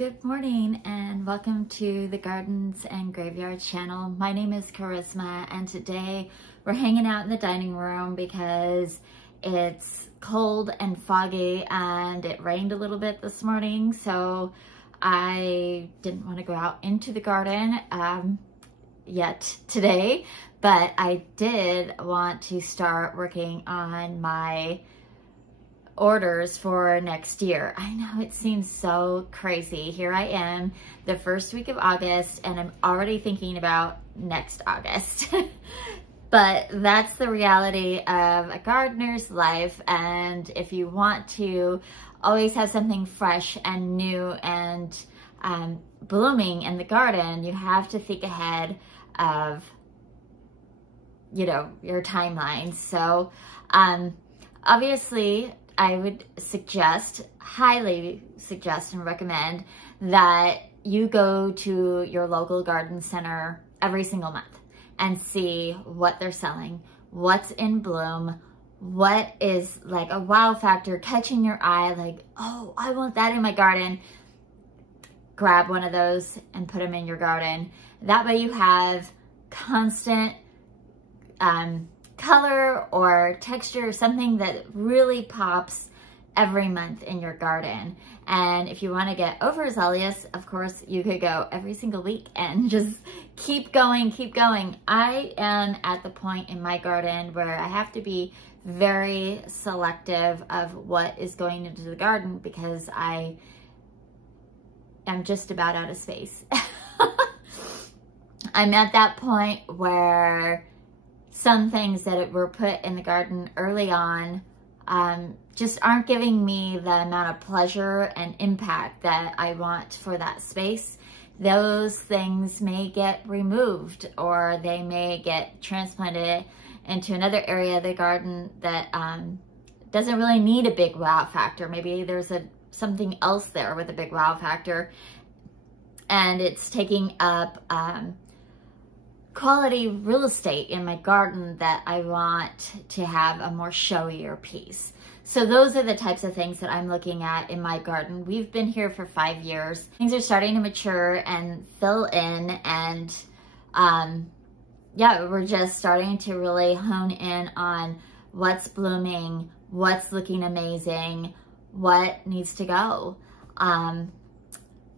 Good morning and welcome to the Gardens and Graveyard channel. My name is Charisma and today we're hanging out in the dining room because it's cold and foggy and it rained a little bit this morning, so I didn't want to go out into the garden yet today, but I did want to start working on my orders for next year. I know it seems so crazy. Here I am, the first week of August, and I'm already thinking about next August. But that's the reality of a gardener's life, and if you want to always have something fresh and new and blooming in the garden, you have to think ahead of, you know, your timeline. So obviously I would suggest, highly suggest and recommend that you go to your local garden center every single month and see what they're selling, what's in bloom, what is like a wow factor catching your eye, like, oh, I want that in my garden. Grab one of those and put them in your garden. That way you have constant color or texture, or something that really pops every month in your garden. And if you want to get overzealous, of course, you could go every single week and just keep going, keep going. I am at the point in my garden where I have to be very selective of what is going into the garden because I am just about out of space. I'm at that point where some things that were put in the garden early on just aren't giving me the amount of pleasure and impact that I want for that space. Those things may get removed, or they may get transplanted into another area of the garden that doesn't really need a big wow factor. Maybe there's something else there with a big wow factor, and it's taking up quality real estate in my garden that I want to have a more showier piece. So those are the types of things that I'm looking at in my garden. We've been here for 5 years. Things are starting to mature and fill in, and yeah, we're just starting to really hone in on what's blooming, what's looking amazing, what needs to go.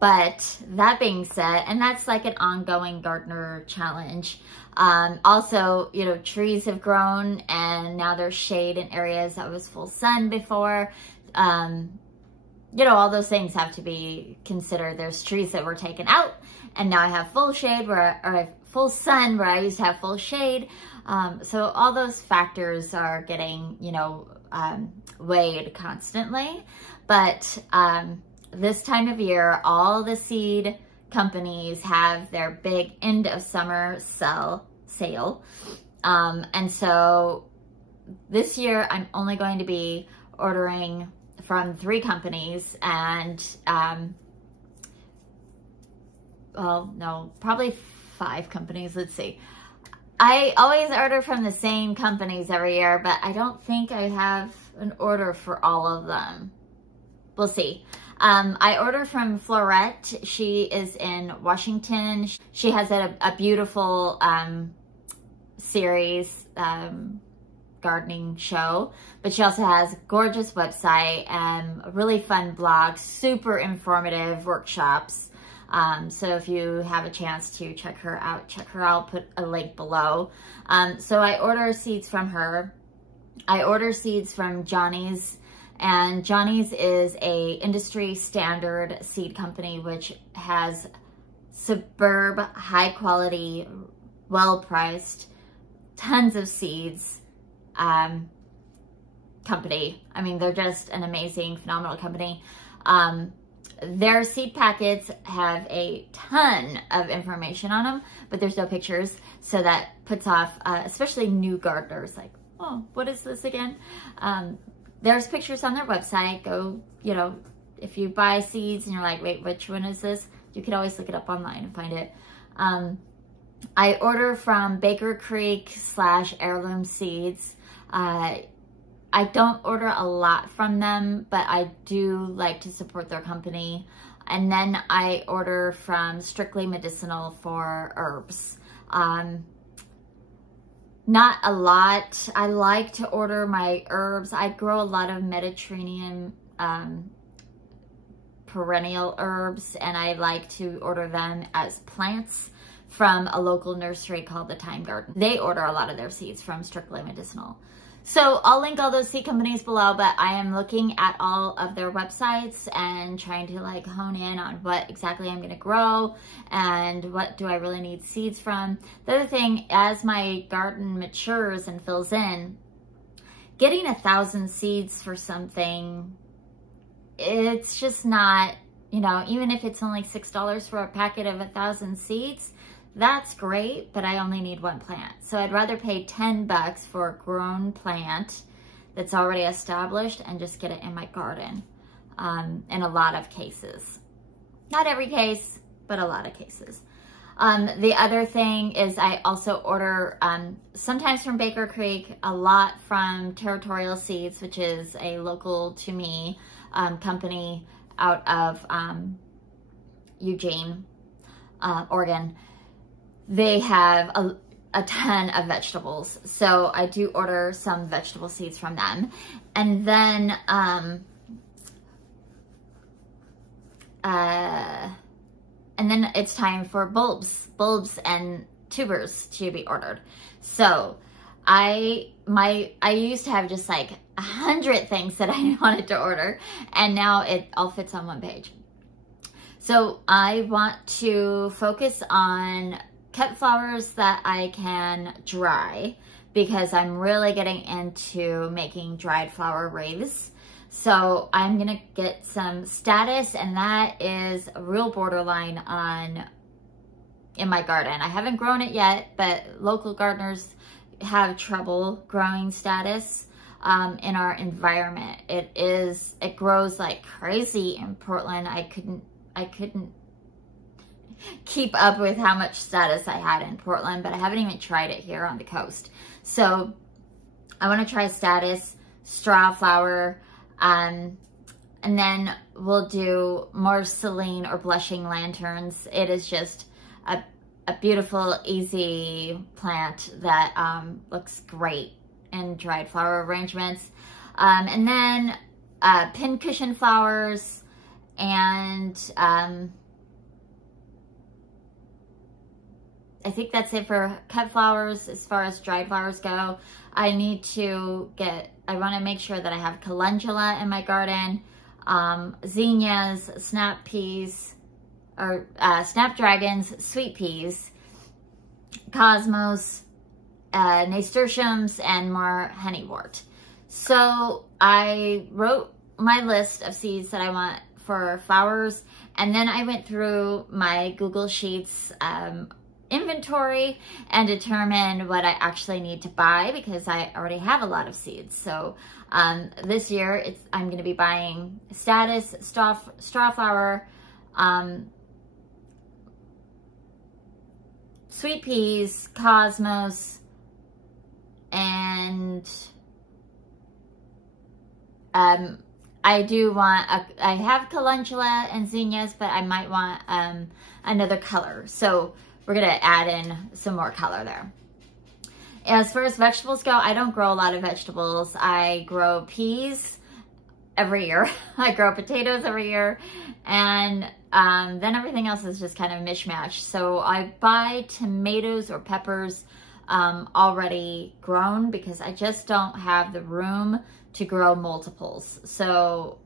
But that being said, and that's like an ongoing gardener challenge. Also, you know, trees have grown and now there's shade in areas that was full sun before. You know, all those things have to be considered. There's trees that were taken out and now I have full shade or full sun where I used to have full shade. So all those factors are getting, you know, weighed constantly. But this time of year, all the seed companies have their big end of summer sale. And so this year I'm only going to be ordering from 3 companies, and well, no, probably 5 companies. Let's see. I always order from the same companies every year, but I don't think I have an order for all of them. We'll see. I order from Florette. She is in Washington. She has a beautiful series, gardening show, but she also has a gorgeous website and a really fun blog, super informative workshops. So if you have a chance to check her out, I'll put a link below. So I order seeds from her. I order seeds from Johnny's. And Johnny's is a industry standard seed company, which has superb, high quality, well-priced, tons of seeds company. I mean, they're just an amazing, phenomenal company. Their seed packets have a ton of information on them, but there's no pictures. So that puts off, especially new gardeners, like, oh, what is this again? There's pictures on their website. Go, you know, if you buy seeds and you're like, wait, which one is this? You can always look it up online and find it. I order from Baker Creek / Heirloom Seeds. I don't order a lot from them, but I do like to support their company. And then I order from Strictly Medicinal for herbs. Not a lot. I like to order my herbs. I grow a lot of Mediterranean perennial herbs, and I like to order them as plants from a local nursery called the Thyme Garden. They order a lot of their seeds from Strictly Medicinal. So I'll link all those seed companies below, but I am looking at all of their websites and trying to like hone in on what exactly I'm gonna grow and what do I really need seeds from. The other thing, as my garden matures and fills in, getting 1,000 seeds for something, it's just not, you know, even if it's only $6 for a packet of 1,000 seeds, that's great, but I only need one plant. So I'd rather pay 10 bucks for a grown plant that's already established and just get it in my garden, in a lot of cases. Not every case, but a lot of cases. The other thing is I also order sometimes from Baker Creek, a lot from Territorial Seeds, which is a local to me company out of Eugene, Oregon. They have a ton of vegetables, so I do order some vegetable seeds from them. And then it's time for bulbs and tubers to be ordered. So I used to have just like 100 things that I wanted to order, and now it all fits on one page. So I want to focus on cut flowers that I can dry, because I'm really getting into making dried flower wreaths. So I'm gonna get some Statice, and that is a real borderline in my garden. I haven't grown it yet, but local gardeners have trouble growing Statice in our environment. It grows like crazy in Portland. I couldn't keep up with how much Statice I had in Portland, but I haven't even tried it here on the coast. So I want to try Statice, straw flower, and then we'll do more Celine or blushing lanterns. It is just a beautiful, easy plant that looks great in dried flower arrangements. And then pincushion flowers, and I think that's it for cut flowers. As far as dried flowers go, I want to make sure that I have calendula in my garden, zinnias, snap peas, or snapdragons, sweet peas, cosmos, nasturtiums, and more honeywort. So I wrote my list of seeds that I want for flowers, and then I went through my Google Sheets inventory and determined what I actually need to buy, because I already have a lot of seeds. So this year I'm going to be buying Statice, straw flower, sweet peas, cosmos, and I have calendula and zinnias, but I might want another color. So we're gonna add in some more color there. As far as vegetables go, I don't grow a lot of vegetables. I grow peas every year. I grow potatoes every year. And then everything else is just kind of mishmash. So I buy tomatoes or peppers already grown, because I just don't have the room to grow multiples. So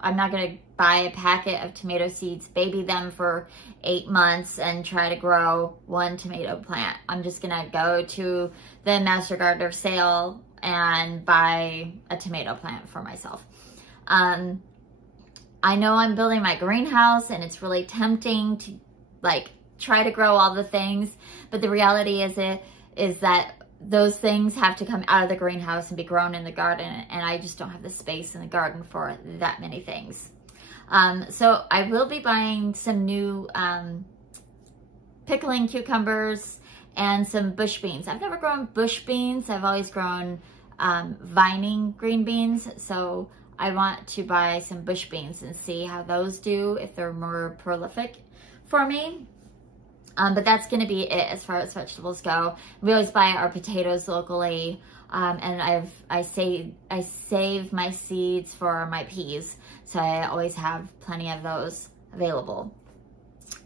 I'm not going to buy a packet of tomato seeds, baby them for 8 months, and try to grow one tomato plant. I'm just going to go to the Master Gardener sale and buy a tomato plant for myself. I know I'm building my greenhouse, and it's really tempting to like try to grow all the things, but the reality is that those things have to come out of the greenhouse and be grown in the garden, and I just don't have the space in the garden for that many things. So I will be buying some new pickling cucumbers and some bush beans. I've never grown bush beans. I've always grown vining green beans. So I want to buy some bush beans and see how those do, if they're more prolific for me. But that's going to be it as far as vegetables go. We always buy our potatoes locally, and I save my seeds for my peas, so I always have plenty of those available.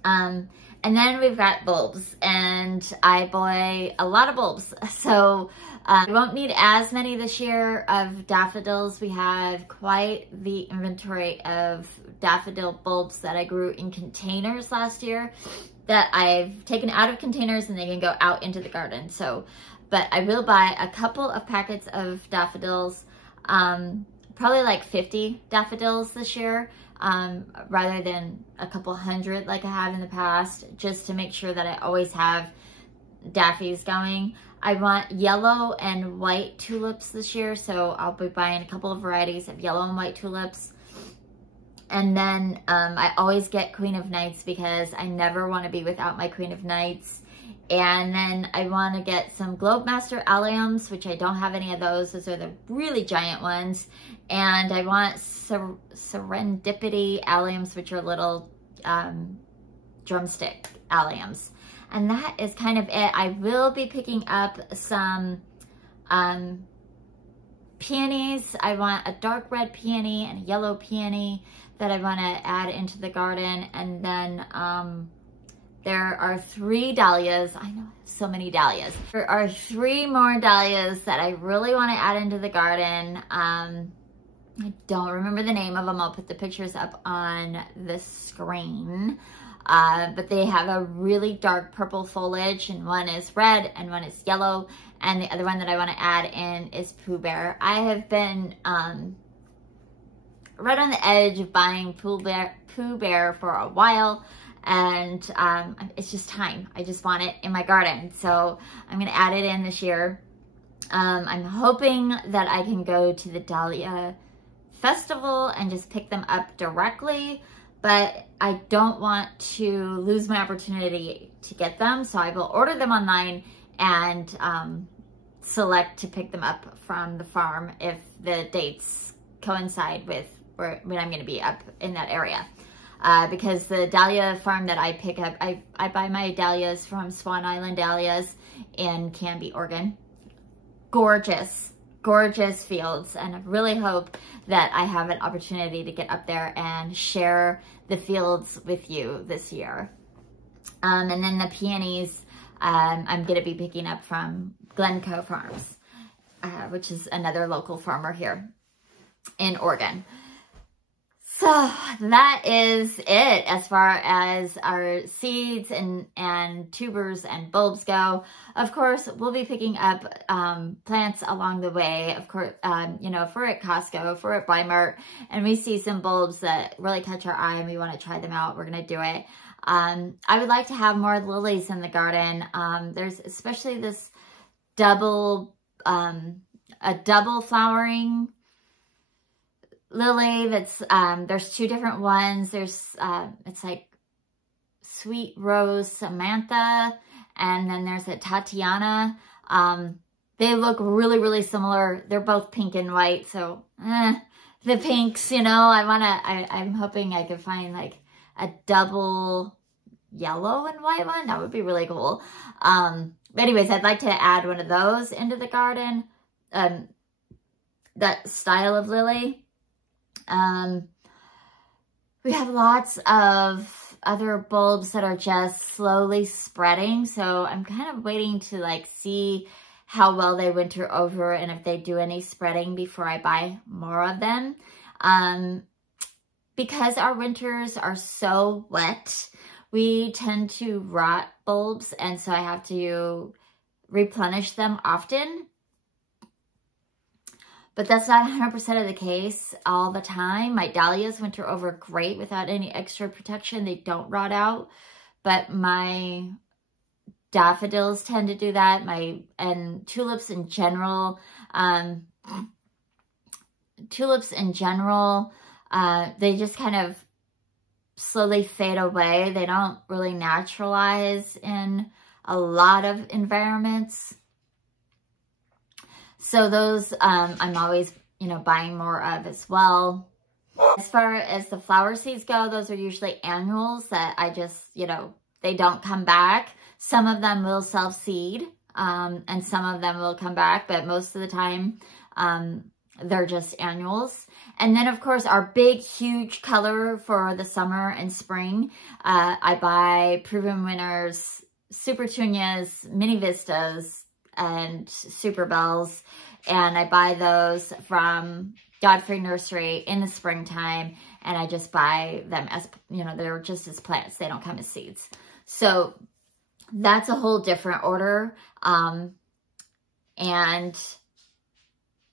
And then we've got bulbs, and I buy a lot of bulbs, so we won't need as many this year of daffodils. We have quite the inventory of daffodil bulbs that I grew in containers last year that I've taken out of containers, and they can go out into the garden. So, but I will buy a couple of packets of daffodils, probably like 50 daffodils this year, rather than a couple hundred like I have in the past, just to make sure that I always have daffies going. I want yellow and white tulips this year, so I'll be buying a couple of varieties of yellow and white tulips. And then I always get Queen of Nights because I never want to be without my Queen of Nights. And then I want to get some Globemaster alliums, which I don't have any of those. Those are the really giant ones. And I want Serendipity alliums, which are little drumstick alliums. And that is kind of it. I will be picking up some peonies. I want a dark red peony and a yellow peony that I want to add into the garden. And then there are 3 dahlias. I know, so many dahlias. There are 3 more dahlias that I really want to add into the garden. I don't remember the name of them. I'll put the pictures up on the screen. But they have a really dark purple foliage, and one is red and one is yellow. And the other one that I want to add in is Pooh Bear. I have been right on the edge of buying Pooh Bear for a while, and it's just time. I just want it in my garden, so I'm going to add it in this year. I'm hoping that I can go to the Dahlia Festival and just pick them up directly, but I don't want to lose my opportunity to get them, so I will order them online and select to pick them up from the farm if the dates coincide with when I'm going to be up in that area. Because the dahlia farm that I pick up, I buy my dahlias from Swan Island Dahlias in Canby, Oregon. Gorgeous, gorgeous fields, and I really hope that I have an opportunity to get up there and share the fields with you this year. And then the peonies, I'm going to be picking up from Glencoe Farms, which is another local farmer here in Oregon. So that is it as far as our seeds and tubers and bulbs go. Of course, we'll be picking up plants along the way. Of course, you know, if we're at Costco, if we're at Weimart, and we see some bulbs that really catch our eye and we want to try them out, we're going to do it. I would like to have more lilies in the garden. There's especially this double flowering lily that's, there's 2 different ones. There's, it's like Sweet Rose Samantha, and then there's a Tatiana. They look really, really similar. They're both pink and white, so the pinks, you know, I'm hoping I could find like a double yellow and white one. That would be really cool. But anyways, I'd like to add one of those into the garden, that style of lily. We have lots of other bulbs that are just slowly spreading, so I'm kind of waiting to like see how well they winter over and if they do any spreading before I buy more of them. Because our winters are so wet, we tend to rot bulbs, and so I have to replenish them often. But that's not 100% of the case all the time. My dahlias winter over great without any extra protection. They don't rot out. But my daffodils tend to do that. And tulips in general. They just kind of slowly fade away. They don't really naturalize in a lot of environments. So those, I'm always you know, buying more of as well. As far as the flower seeds go, those are usually annuals that I just, you know, they don't come back. Some of them will self-seed, and some of them will come back, but most of the time, they're just annuals. And then, of course, our big, huge color for the summer and spring, I buy Proven Winners, Super Tunias, Mini Vistas, and Super Bells. And I buy those from Godfrey Nursery in the springtime. And I just buy them as, you know, they're just as plants. They don't come as seeds. So that's a whole different order. And,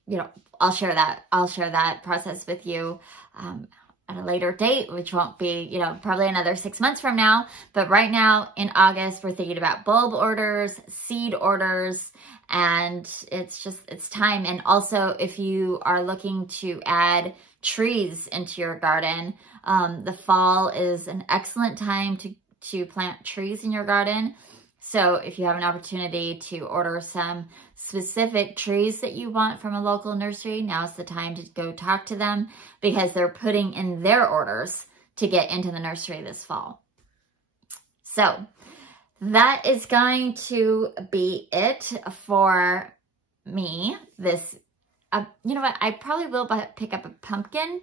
you know, I'll share that process with you at a later date, which won't be, you know, probably another 6 months from now. But right now in August, we're thinking about bulb orders, seed orders, and it's time. And also, if you are looking to add trees into your garden, the fall is an excellent time to plant trees in your garden. So if you have an opportunity to order some specific trees that you want from a local nursery, now's the time to go talk to them, because they're putting in their orders to get into the nursery this fall. So that is going to be it for me. This, you know what? I probably will pick up a pumpkin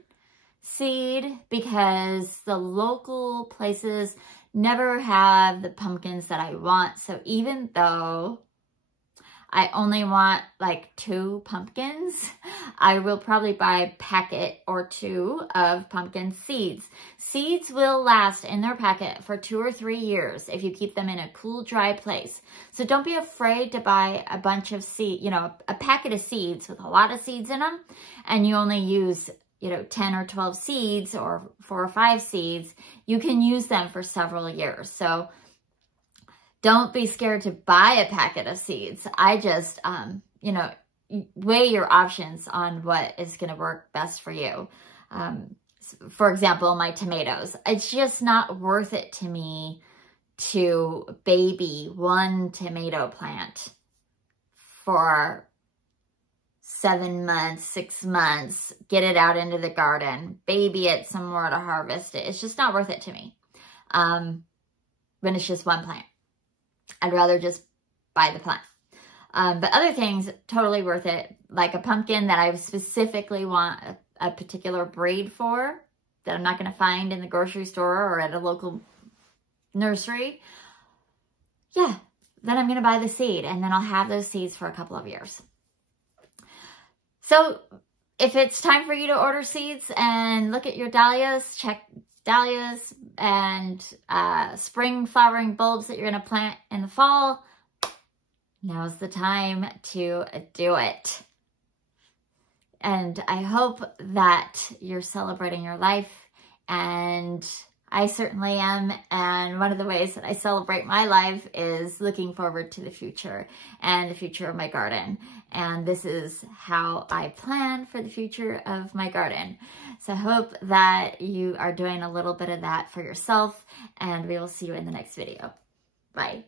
seed, because the local places never have the pumpkins that I want. So even though I only want like 2 pumpkins, I will probably buy a packet or 2 of pumpkin seeds. Seeds will last in their packet for 2 or 3 years if you keep them in a cool, dry place. So don't be afraid to buy a bunch of seed, you know, a packet of seeds with a lot of seeds in them, and you only use, you know, 10 or 12 seeds or 4 or 5 seeds. You can use them for several years. So don't be scared to buy a packet of seeds. I just, you know, weigh your options on what is going to work best for you. For example, my tomatoes. It's just not worth it to me to baby 1 tomato plant for 7 months, 6 months, get it out into the garden, baby it some more to harvest it. It's just not worth it to me when it's just 1 plant. I'd rather just buy the plant. But other things, totally worth it. Like a pumpkin that I specifically want a particular breed for, that I'm not going to find in the grocery store or at a local nursery. Yeah, then I'm going to buy the seed, and then I'll have those seeds for a couple of years. So if it's time for you to order seeds and look at your dahlias, check dahlias and spring flowering bulbs that you're going to plant in the fall, now's the time to do it. And I hope that you're celebrating your life, and I certainly am. And one of the ways that I celebrate my life is looking forward to the future and the future of my garden. And this is how I plan for the future of my garden. So I hope that you are doing a little bit of that for yourself, and we will see you in the next video. Bye.